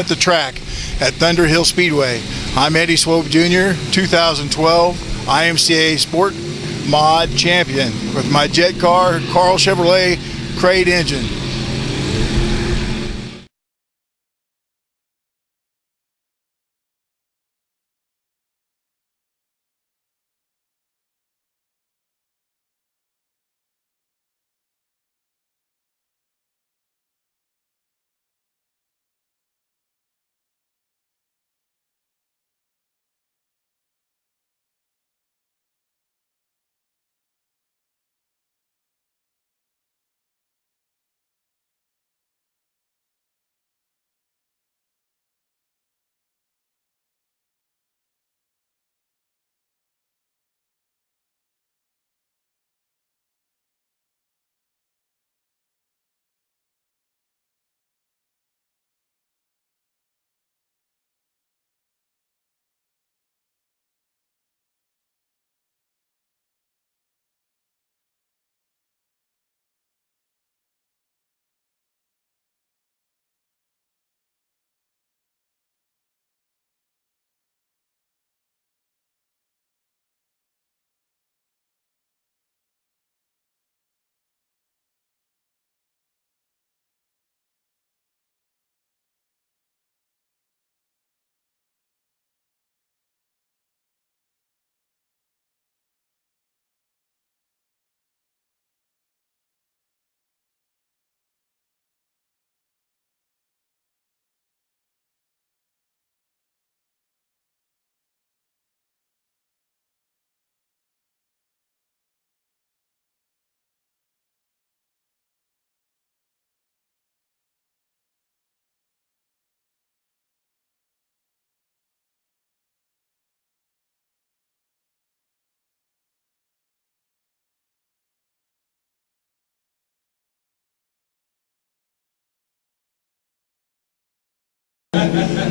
at the track at Thunder Hill Speedway. I'm Eddie Swope Jr., 2012 IMCA Sport Mod Champion with my jet car Carl Chevrolet Crate engine.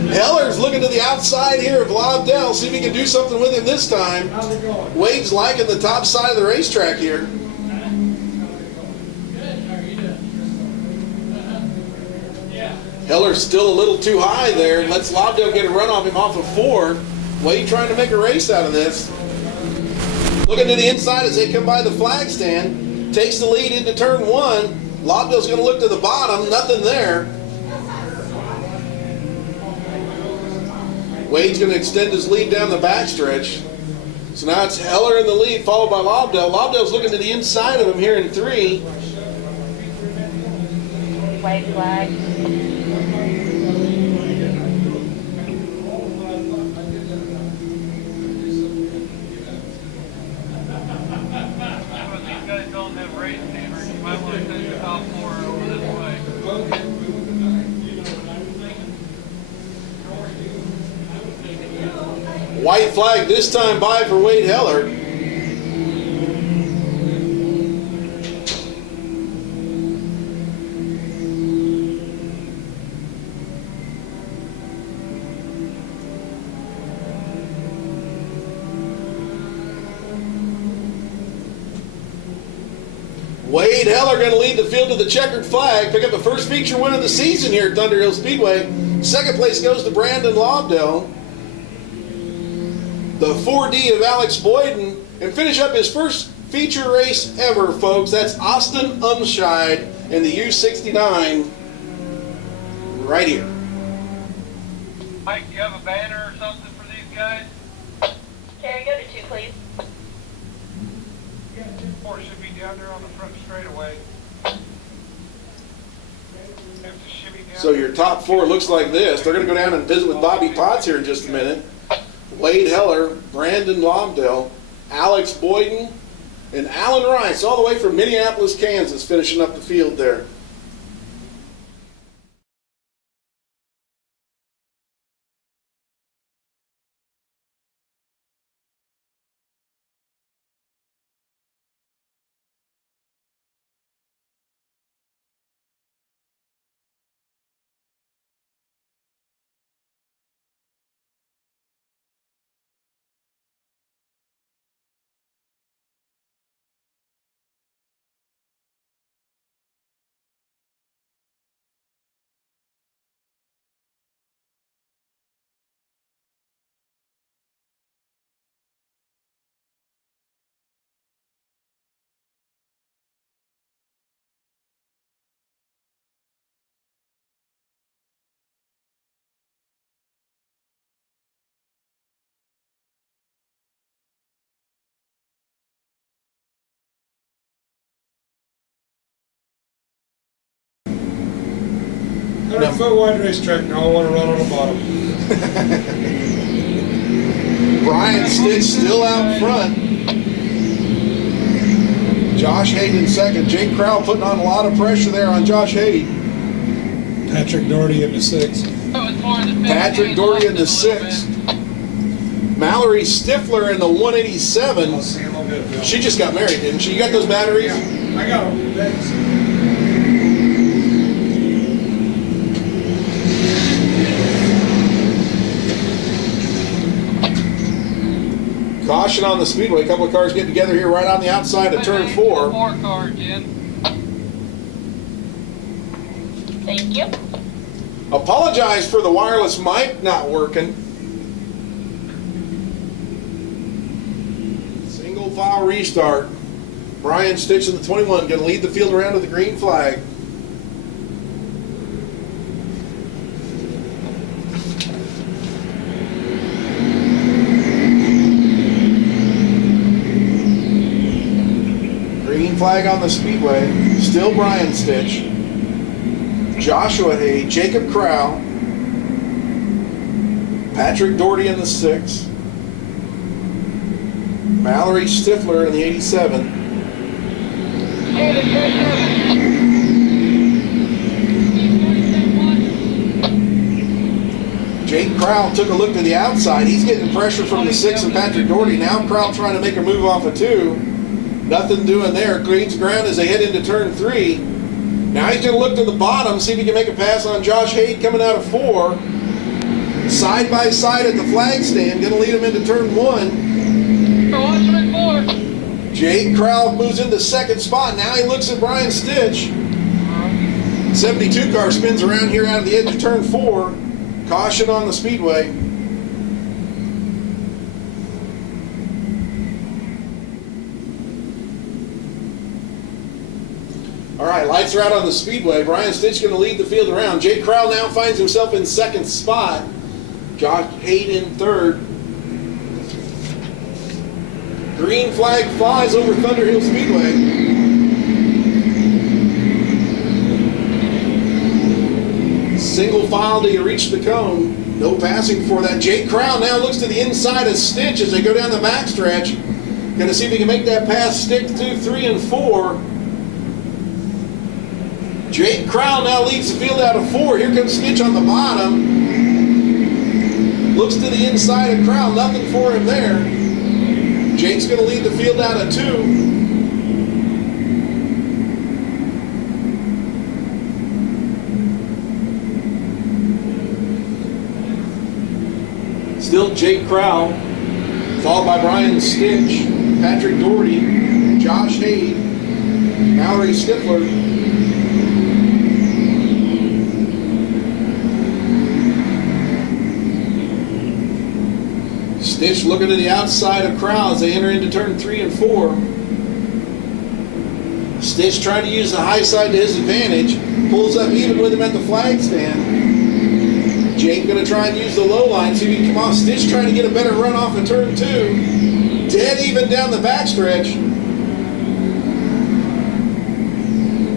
Heller's looking to the outside here of Lobdell, see if he can do something with him this time. How's it going? Wade's liking the top side of the racetrack here. Good. How are you doing? Yeah. Heller's still a little too high there and lets Lobdell get a run off him off of 4. Wade trying to make a race out of this. Looking to the inside as they come by the flag stand. Takes the lead into turn 1. Lobdell's going to look to the bottom, nothing there. Wade's going to extend his lead down the backstretch. So now it's Heller in the lead, followed by Lobdell. Lobdell's looking to the inside of him here in 3. White flag. These guys don't have race cameras. You might want to take the top 4 over this way. White flag this time by for Wade Heller. Wade Heller going to lead the field to the checkered flag, pick up the first feature win of the season here at Thunder Hill Speedway. Second place goes to Brandon Lobdell. The 4D of Alex Boyden, and finish up his first feature race ever, folks. That's Austin Umscheid in the U69 right here. Mike, do you have a banner or something for these guys? Terry, go to 2, please. 4 should be down there on the front straightaway. So your top 4 looks like this. They're going to go down and visit with Bobby Potts here in just a minute. Wade Heller, Brandon Lobdell, Alex Boyden, and Alan Rice, all the way from Minneapolis, Kansas, finishing up the field there. 100-foot wide racetrack, and I want to run on the bottom. Brian Stitch still out front. Josh Hayden second. Jake Crowell putting on a lot of pressure there on Josh Hayden. Patrick Doherty in the 6th. Patrick Doherty in the 6th. Mallory Stifler in the 187. I'll see you in a little bit, Bill. She just got married, didn't she? You got those batteries? I got them. Thanks. Caution on the speedway. A couple of cars getting together here right on the outside of turn 4. 4 cars, Jen. Thank you. Apologize for the wireless mic not working. Single file restart. Brian Stitch in the 21 going to lead the field around to the green flag. Green flag on the speedway. Still Brian Stitch. Joshua Hay, Jacob Crowell, Patrick Doherty in the 6th, Mallory Stifler in the 87. Jake Crowell took a look to the outside. He's getting pressure from the 6 and Patrick Doherty. Now Crowell trying to make a move off of 2. Nothing doing there. Cleans ground as they head into turn 3. Now he's going to look to the bottom, see if he can make a pass on Josh Hayden coming out of 4. Side by side at the flag stand, going to lead him into turn 1. Jake Crowell moves into second spot. Now he looks at Brian Stitch. 72 car spins around here out of the edge of turn 4. Caution on the speedway. All right, lights are out on the speedway. Brian Stitch going to lead the field around. Jake Crowell now finds himself in second spot. Josh Hayden in third. Green flag flies over Thunderhill Speedway. Single file till you reach the cone. No passing for that. Jake Crowell now looks to the inside of Stitch as they go down the backstretch. Going to see if he can make that pass stick 2, 3, and 4. Jake Crowell now leads the field out of 4. Here comes Stitch on the bottom. Looks to the inside of Crowell. Nothing for him there. Jake's going to lead the field out of 2. Still Jake Crowell, followed by Brian Stitch, Patrick Doherty, Josh Hay, Mallory Stifler. Stitch looking to the outside of Crowell as they enter into turn 3 and 4. Stitch trying to use the high side to his advantage. Pulls up even with him at the flag stand. Jake going to try and use the low line, see if he can come off. Stitch trying to get a better run off of turn 2. Dead even down the backstretch.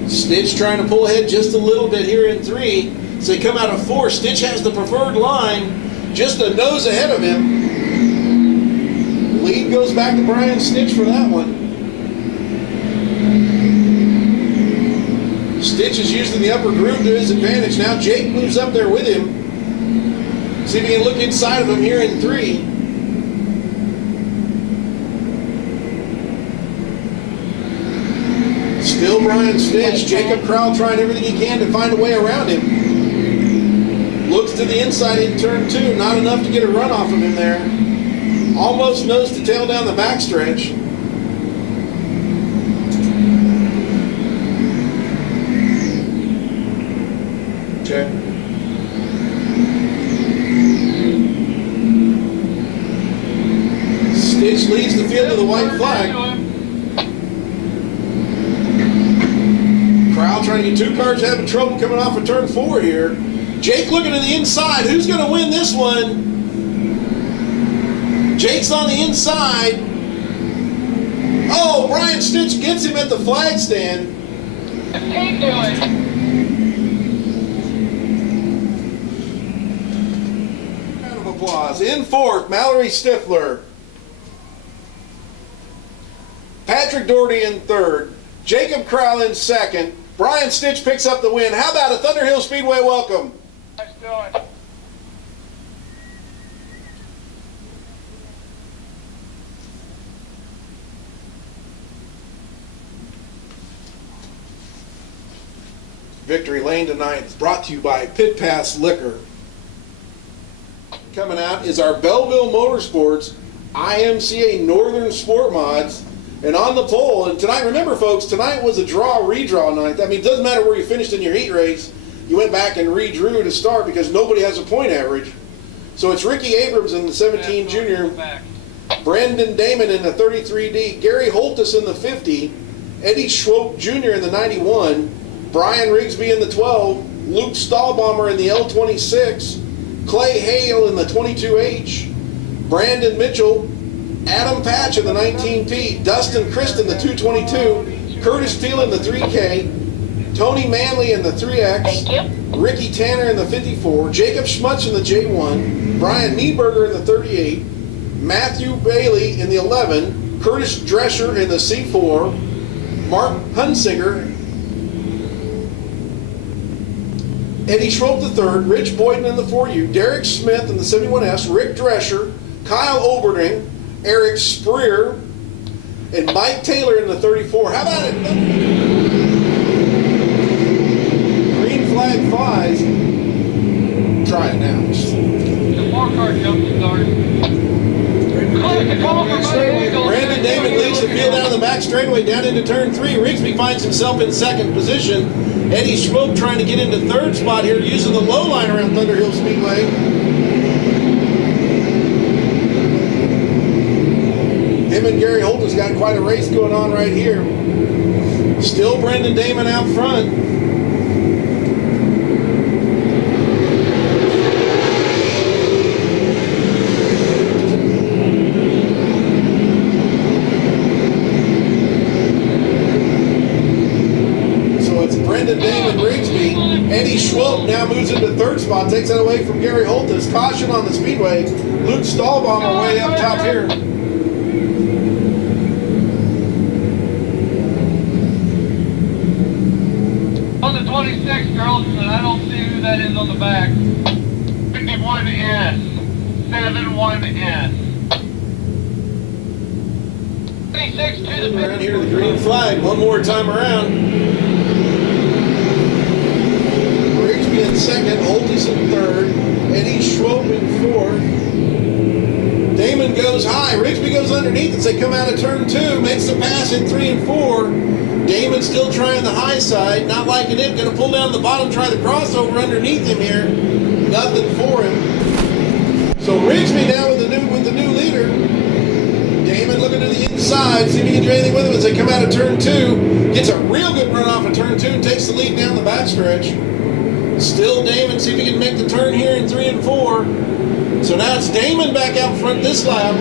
Stitch trying to pull ahead just a little bit here in 3. As they come out of 4, Stitch has the preferred line, just a nose ahead of him. Lead goes back to Brian Stitch for that one. Stitch is using the upper groove to his advantage. Now Jake moves up there with him. See if he can look inside of him here in 3. Still Brian Stitch. Jacob Crowell trying everything he can to find a way around him. Looks to the inside in turn 2. Not enough to get a run off of him there. Almost nose to tail down the backstretch. Check. Stitch leads the field to the white flag. Crowell trying to get 2 cars having trouble coming off of turn 4 here. Jake looking to the inside. Who's going to win this one? Jake's on the inside. Oh, Brian Stitch gets him at the flag stand. applause. In fourth, Mallory Stifler. Patrick Doherty in third. Jacob Crowell in second. Brian Stitch picks up the win. How about a Thunder Hill Speedway welcome? Nice doing. Victory Lane tonight is brought to you by Pit Pass Liquor. Coming out is our Belleville Motorsports IMCA Northern Sport Mods. And on the pole, and tonight, remember folks, tonight was a redraw night. That means it doesn't matter where you finished in your heat race, you went back and redrew to start because nobody has a point average. So it's Ricky Abrams in the 17 junior, Brandon Damon in the 33D, Gary Holtis in the 50, Eddie Schwope Jr. in the 91, Brian Rigsby in the 12, Luke Stahlbomber in the L26, Clay Hale in the 22H, Brandon Mitchell, Adam Patch in the 19P, Dustin Christ in the 222, Curtis Peel in the 3K, Tony Manley in the 3X, Thank you. Ricky Tanner in the 54, Jacob Schmutz in the J1, Brian Nieberger in the 38, Matthew Bailey in the 11, Curtis Drescher in the C4, Mark Hunsinger, Eddie Schroep III, Rich Boyden in the 4U, Derek Smith in the 71S, Rick Drescher, Kyle Oberding, Eric Spreer, and Mike Taylor in the 34. How about it? Green flag flies. Try it now. The 4-car jump start. Brandon Damon leads the field down the back straightaway down into turn 3. Rigsby finds himself in second position. Eddie Schwope trying to get into third spot here using the low line around Thunder Hill Speedway. Him and Gary Holt has got quite a race going on right here. Still Brandon Damon out front. Brandon Damon Rigsby. Eddie Schwope now moves into third spot, takes that away from Gary Holtis. Caution on the speedway. Luke Stahlbomber way up top here. On the 26, girls, and I don't see who that is on the back. 51S. 71S. 26 to the Around here to the green flag, one more time around. Rigsby in second, Holtis in third, Eddie Schwope in fourth. Damon goes high, Rigsby goes underneath as they come out of turn 2, makes the pass in 3 and 4. Damon still trying the high side, not liking it, gonna pull down the bottom, try the crossover underneath him here. Nothing for him. So Rigsby now with the new leader. Damon looking to the inside, see if he can do anything with him as they come out of turn 2. Gets a real good run off of turn 2 and takes the lead down the backstretch. Still Damon, see if he can make the turn here in 3 and 4. So now it's Damon back out front this lap.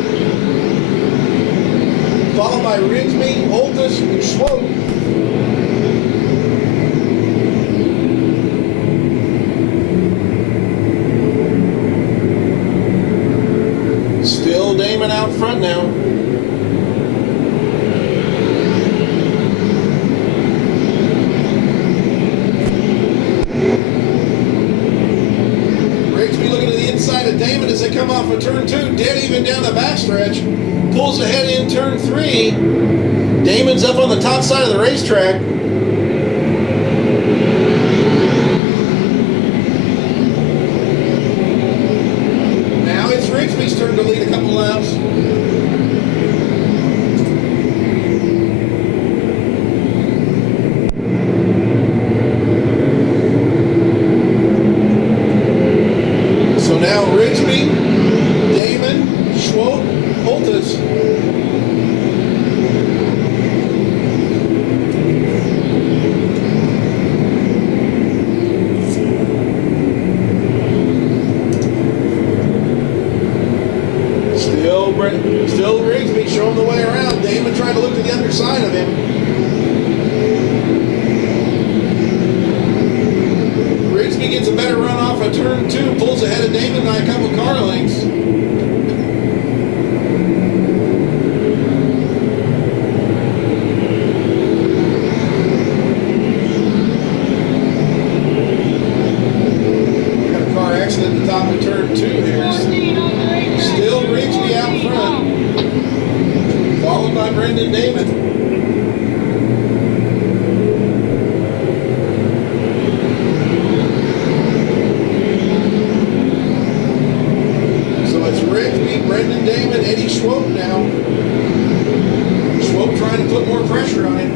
Followed by Rigsby, Holtis, and Schwope. Still Damon out front now. Damon as they come off of turn 2, dead even down the backstretch, pulls ahead in turn 3. Damon's up on the top side of the racetrack. Now it's Rigsby's turn to lead a couple laps. Now Rigsby, Damon, Schwope, Holtis. Still Rigsby showing the way around. Damon trying to look to the underside of him. Rigsby gets a better run off of of turn 2, pulls ahead of Damon by a couple car lengths. Got a car accident at the top of turn 2 here. Still Rigsby out front, followed by Brendan Damon. Brendan Damon, Eddie Schwope now. Schwope trying to put more pressure on him.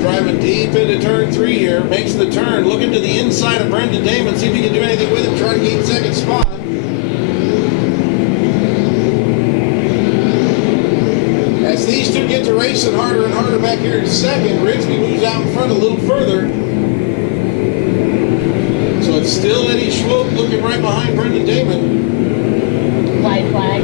Driving deep into turn 3 here, makes the turn, looking to the inside of Brendan Damon, see if he can do anything with him, try to gain second spot. As these two get to racing harder and harder back here in second, Rigsby moves out in front a little further. So it's still Eddie Schwope looking right behind Brendan Damon. White flag.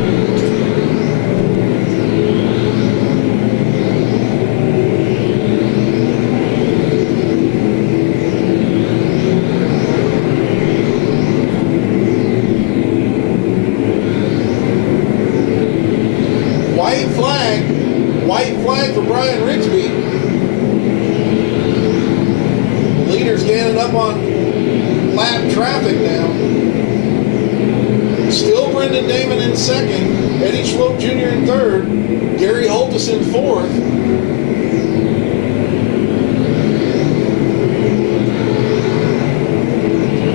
White flag for Brian Rigsby. The leader's gaining up on lap traffic now. Still Brendan Damon in second, Eddie Schwope Jr. in third, Gary Holtis in fourth.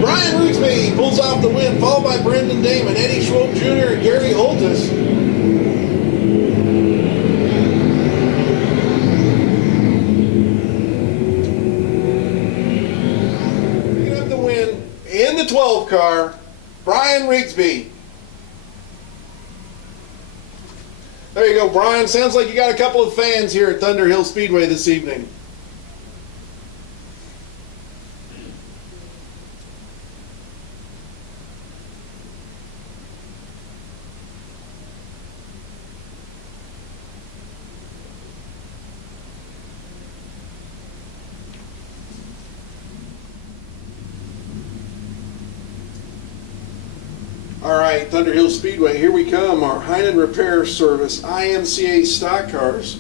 Brian Rigsby pulls off the win, followed by Brendan Damon, Eddie Schwope Jr. and Gary Holtis. In the 12 car, Brian Rigsby. There you go, Brian. Sounds like you got a couple of fans here at Thunder Hill Speedway this evening. All right, Thunder Hill Speedway, here we come, our Heinen Repair Service IMCA stock cars.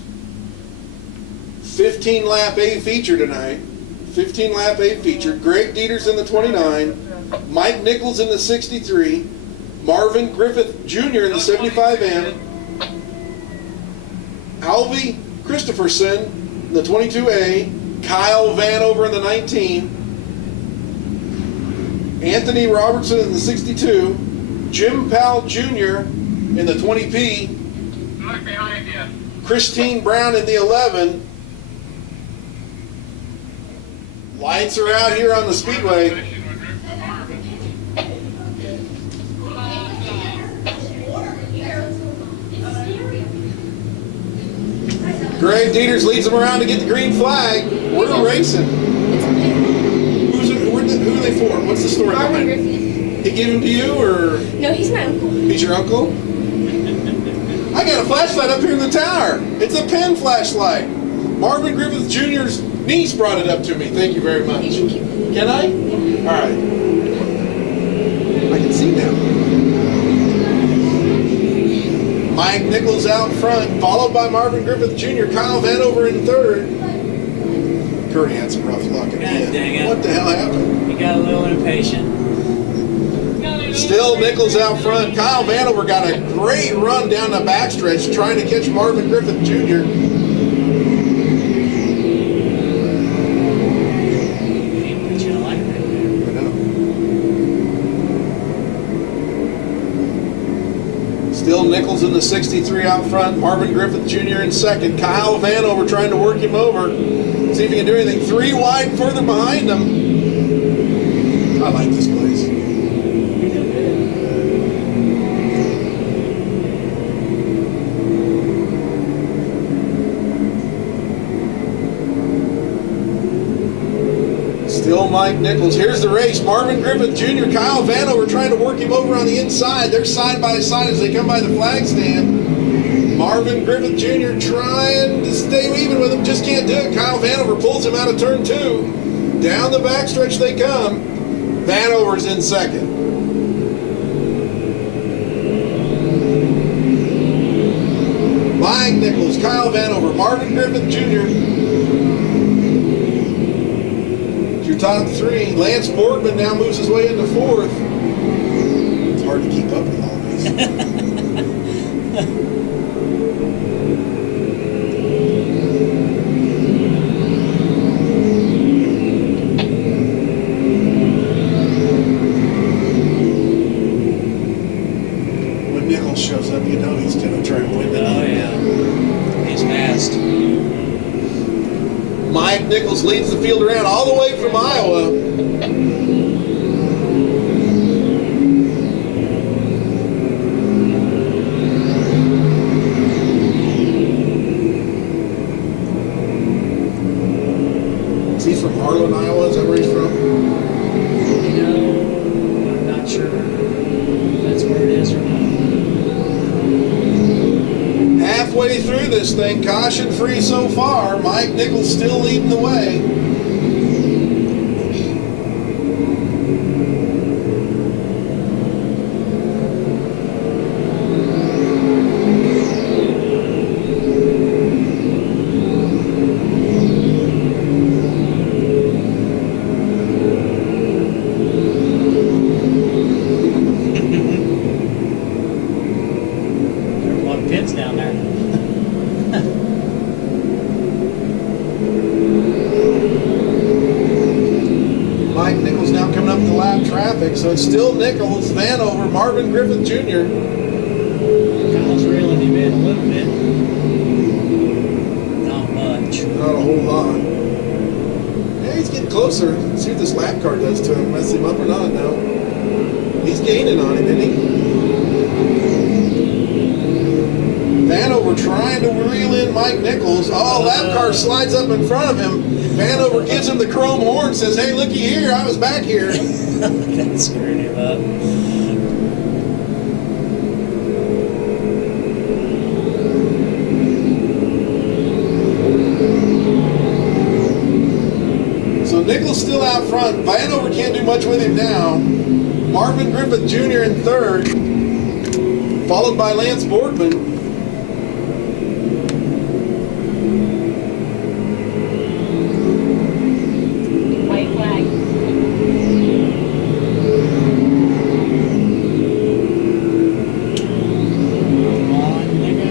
15 lap A feature tonight. 15 lap A feature. Greg Dieters in the 29, Mike Nichols in the 63, Marvin Griffith Jr. in the 75M, Alvy Christopherson in the 22A, Kyle Vanover in the 19, Anthony Robertson in the 62, Jim Powell Jr. in the 20P, Look behind you. Christine Brown in the 11. Lights are out here on the speedway. Greg Dieters leads them around to get the green flag. We're racing. Who are they for? What's the story behind it? He gave him to you, or? No, he's my uncle. He's your uncle? I got a flashlight up here in the tower. It's a pen flashlight. Marvin Griffith Jr.'s niece brought it up to me. Thank you very much. Can I? All right. I can see now. Mike Nichols out front, followed by Marvin Griffith Jr., Kyle Vanover in third. Curry had some rough luck at the end. Dang it. What the hell happened? He got a little impatient. Still Nichols out front. Kyle Vanover got a great run down the backstretch trying to catch Marvin Griffith Jr. Still Nichols in the 63 out front. Marvin Griffith Jr. in second. Kyle Vanover trying to work him over. See if he can do anything. 3 wide further behind him. I like this place. Still Mike Nichols. Here's the race. Marvin Griffith Jr., Kyle Vanover trying to work him over on the inside. They're side by side as they come by the flag stand. Marvin Griffith Jr. trying to stay even with him, just can't do it. Kyle Vanover pulls him out of turn 2. Down the backstretch they come. Vanover's in second. Mike Nichols, Kyle Vanover, Marvin Griffith Jr. Your top 3. Lance Borgman now moves his way into 4th. It's hard to keep up with all these. When Nichols shows up, you know he's going to try and win the night. Oh, yeah. He's fast. Mike Nichols leads the field around all the way from Iowa. Is he from Harlan, Iowa? Is that where he's from? You know, I'm not sure if that's where it is or not. Halfway through this thing, caution free so far. Mike Nichols still leading the way. There are a lot of pits down there. Mike Nichols now coming up the lap traffic, so it's still Nichols, Vanover, Marvin Griffith Jr. Kyle's reeling him in a little bit. Not much. Not a whole lot. Yeah, he's getting closer. Let's see what this lap car does to him. Mess him up or not now. He's gaining on him, isn't he? Vanover trying to reel in Mike Nichols. Oh, lap car slides up in front of him. Vanover gives him the chrome horn, says, hey, looky here, I was back here. That screwed him up. So Nichols still out front. Vanover can't do much with him now. Marvin Griffith Jr. in 3rd, followed by Lance Borgman. White flag. Come on, nigga.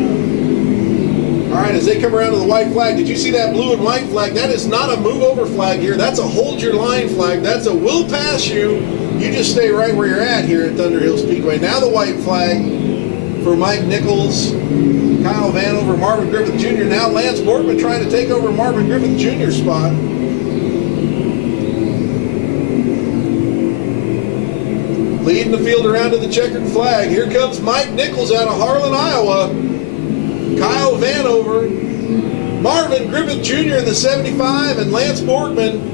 All right, as they come around to the white flag, did you see that blue and white flag? That is not a move over flag here. That's a hold your line flag. That's a we'll pass you. You just stay right where you're at here at Thunder Hill Speedway. Now the white flag for Mike Nichols, Kyle Vanover, Marvin Griffith Jr. Now Lance Borgman trying to take over Marvin Griffith Jr.'s spot. Leading the field around to the checkered flag. Here comes Mike Nichols out of Harlan, Iowa. Kyle Vanover, Marvin Griffith Jr. in the 75, and Lance Borgman.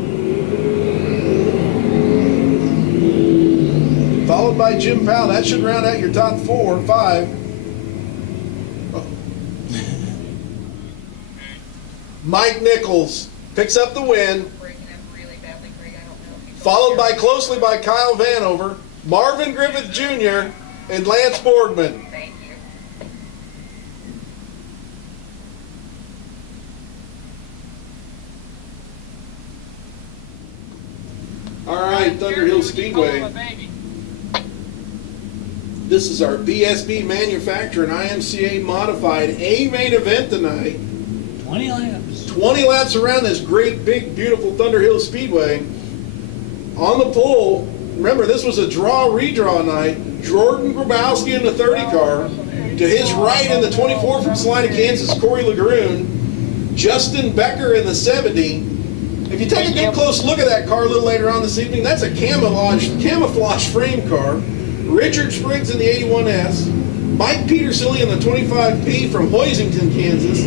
Followed by Jim Powell. That should round out your top 4 or 5. Oh. Mike Nichols picks up the win. Followed by closely by Kyle Vanover, Marvin Griffith Jr., and Lance Borgman. Thank you. All right, Thunder Hill Speedway. This is our BSB manufacturer and IMCA modified A main event tonight. 20 laps. 20 laps around this great, big, beautiful Thunder Hill Speedway. On the pole, remember this was a redraw night. Jordan Grabowski in the 30 car. To his right in the 24 from Salina, Kansas, Corey LeGrune. Justin Becker in the 70. If you take a good close look at that car a little later on this evening, that's a camouflage frame car. Richard Spriggs in the 81S. Mike Petersilly in the 25P from Hoisington, Kansas.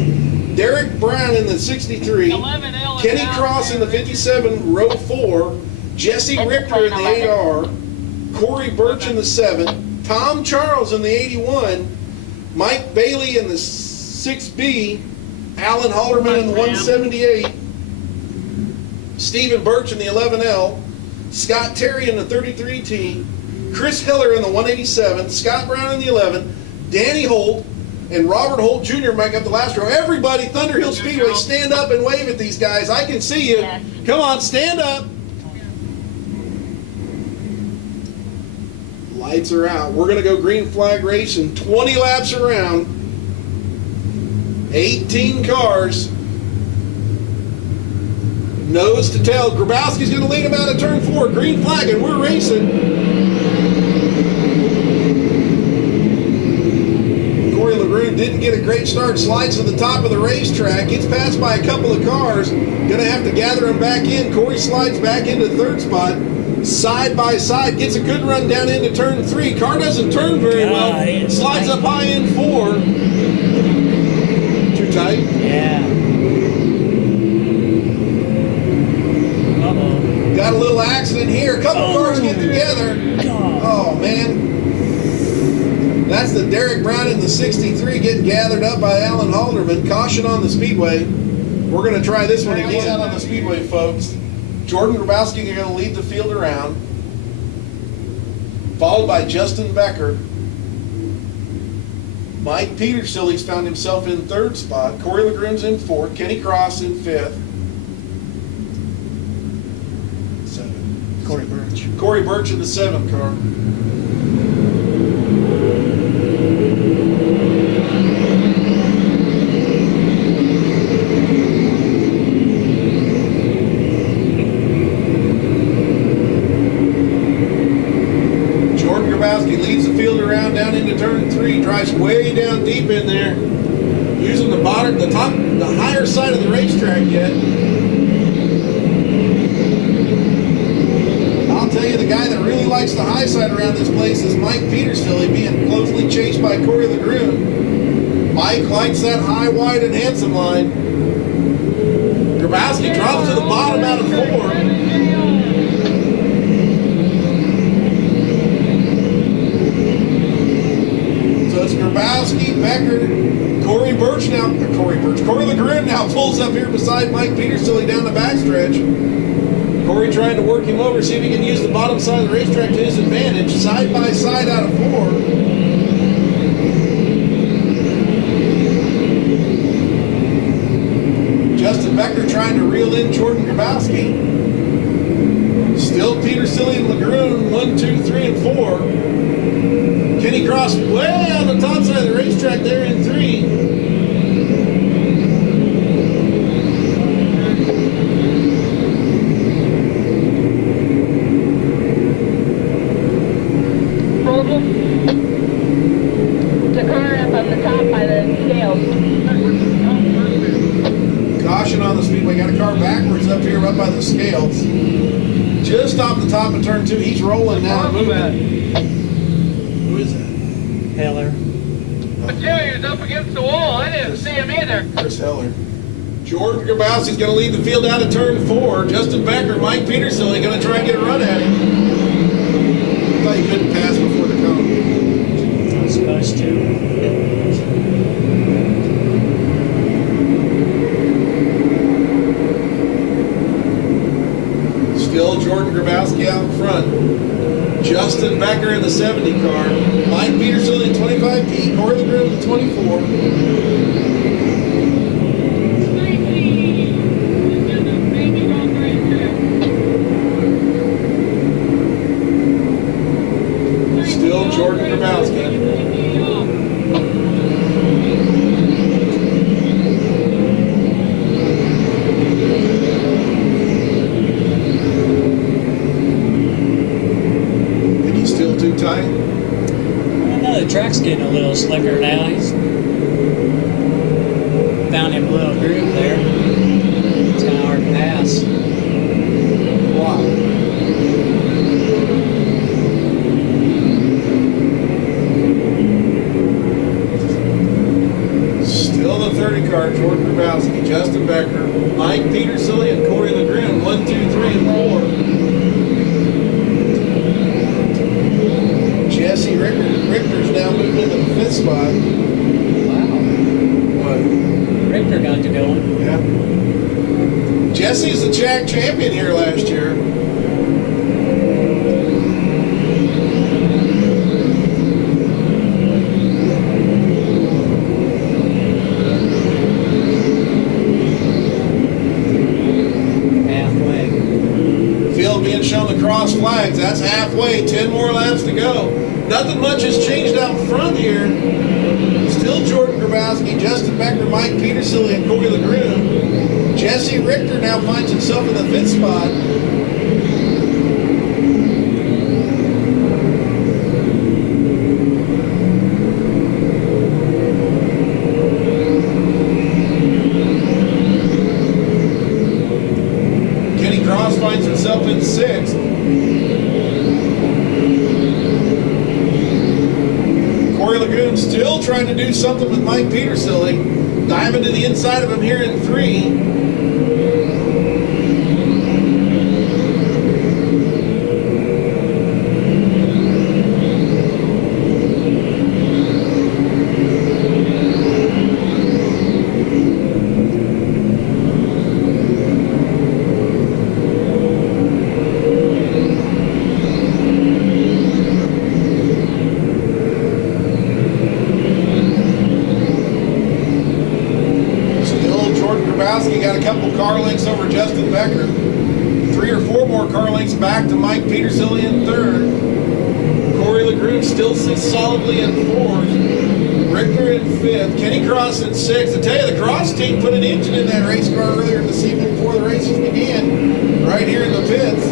Derek Brown in the 63, 11L is Kenny out Cross in the there. 57, row 4, Jesse Richter in the 8R, Corey Birch in the 7, Tom Charles in the 81, Mike Bailey in the 6B, Alan Halderman in the 178, Stephen Birch in the 11L, Scott Terry in the 33T, Chris Hiller in the 187, Scott Brown in the 11, Danny Holt, and Robert Holt Jr. make up the last row. Everybody, Thunder Hill Speedway, stand up and wave at these guys. I can see you. Yes. Come on, stand up. Lights are out. We're going to go green flag racing 20 laps around. 18 cars. Nose to tail. Grabowski's going to lead him out of turn 4. Green flag, and we're racing. Corey LaGrune didn't get a great start. Slides to the top of the racetrack. Gets passed by a couple of cars. Going to have to gather him back in. Corey slides back into third spot. Side by side. Gets a good run down into turn 3. Car doesn't turn very well. Slides up high in 4. Too tight? Yeah. Uh-oh. Got a little accident here. A couple cars get together. Oh, man. That's the Derek Brown in the 63 getting gathered up by Alan Halderman. Caution on the speedway. We're going to try this one again. Out on the speedway, folks. Jordan Grabowski is going to lead the field around, followed by Justin Becker. Mike Petersilly's found himself in third spot. Corey LaGrune's in fourth. Kenny Cross in fifth. Corey Birch. Corey Birch in the 7th car. Jordan Grabowski leads the field around down into turn 3, drives way down deep in there, using the bottom, the higher side of the racetrack yet. I'll tell you, the guy that really likes the high side around this place is Mike Petersilly, being closely chased by Corey LaGrune. Mike likes that high, wide, and handsome line. Grabowski drops to the bottom out of 4. So it's Grabowski, Becker, Corey LaGrune now pulls up here beside Mike Petersilly down the backstretch. Corey trying to work him over, see if he can use the bottom side of the racetrack to his advantage. Side by side out of 4. Justin Becker trying to reel in Jordan Grabowski. Still Petersilly and LaGrune, 1, 2, 3, and 4. Kenny Cross way on the top side of the racetrack there in 3. The car up on the top by the scales. Caution on the speedway. Got a car backwards up here up by the scales. Just off the top of turn 2. He's rolling now. Who is that? Heller. I tell you, he's up against the wall. I didn't see him either. Chris Heller. Jordan Grabowski's going to lead the field out of turn 4. Justin Becker, Mike Petersilly going to try and get a run at him. Thought he couldn't pass before the cone. Not supposed to. Still Jordan Grabowski out in front. Justin Becker in the 70 car. Mike Petersilly in 25P. Corey LaGrune in 24. Still Jordan Grabowski. Think he's still too tight? I don't know, the track's getting a little slicker now. He's found him a little groove there. It's kind of hard to pass. Wow. Still the 30 car, Jordan Grabowski. Jack champion here last year. Halfway. Field being shown the cross flags. That's halfway. 10 more laps to go. Nothing much has changed out front here. Still Jordan Grabowski, Justin Becker, Mike Petersilly, and Corey LeGroom. Jesse Richter now finds himself in the 5th spot. Kenny Cross finds himself in 6th. Corey Lagoon still trying to do something with Mike Petersilly. Diving to the inside of him here in 3. Grabowski got a couple car lengths over Justin Becker. 3 or 4 more car lengths back to Mike Petersilly in 3rd. Corey LeGroom still sits solidly in 4th. Richter in 5th. Kenny Cross in 6th. I tell you, the Cross team put an engine in that race car earlier this evening before the races began, right here in the pits.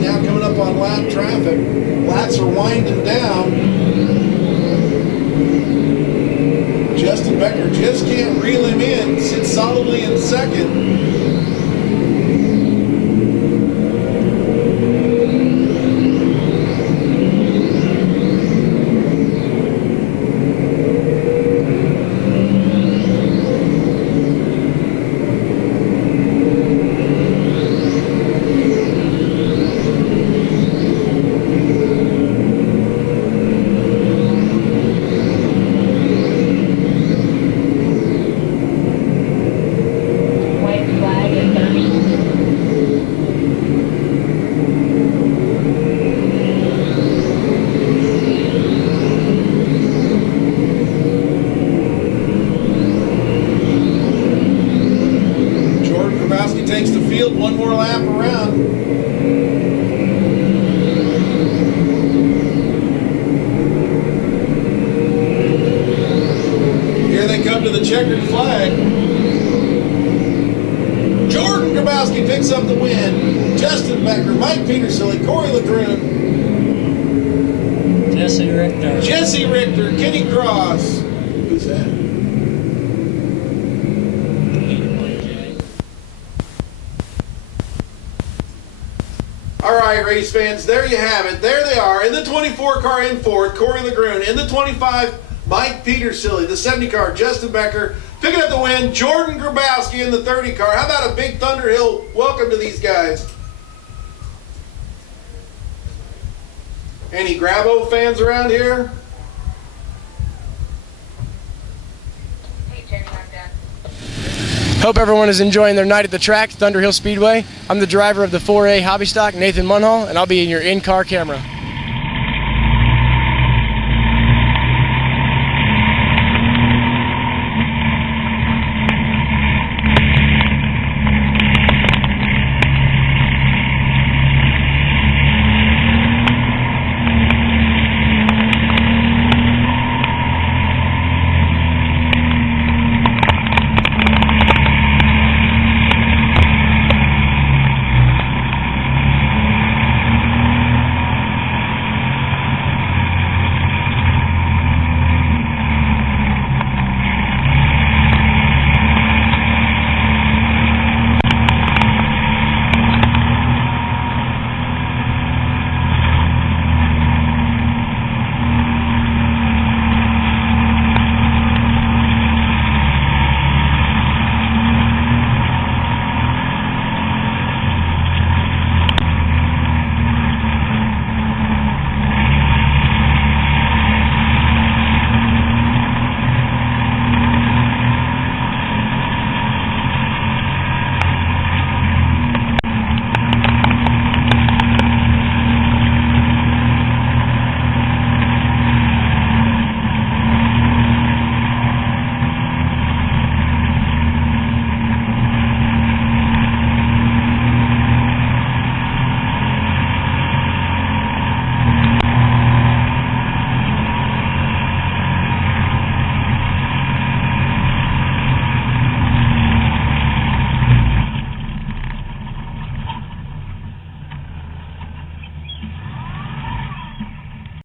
Now coming up on lap traffic. Laps are winding down. Justin Becker just can't reel him in. Sits solidly in 2nd. Takes the field one more lap around. Here they come to the checkered flag. Jordan Grabowski picks up the win. Justin Becker, Mike Petersilly, Corey LeGroom, Jesse Richter, Kenny Cross. Who's that? All right, race fans, there you have it. There they are. In the 24 car in 4th, Corey LeGroom. In the 25, Mike Petersilly. The 70 car, Justin Becker. Picking up the win, Jordan Grabowski in the 30 car. How about a big Thunderhill welcome to these guys? Any Grabo fans around here? Hope everyone is enjoying their night at the track, Thunderhill Speedway. I'm the driver of the 4A Hobby Stock, Nathan Munhall, and I'll be in your in-car camera.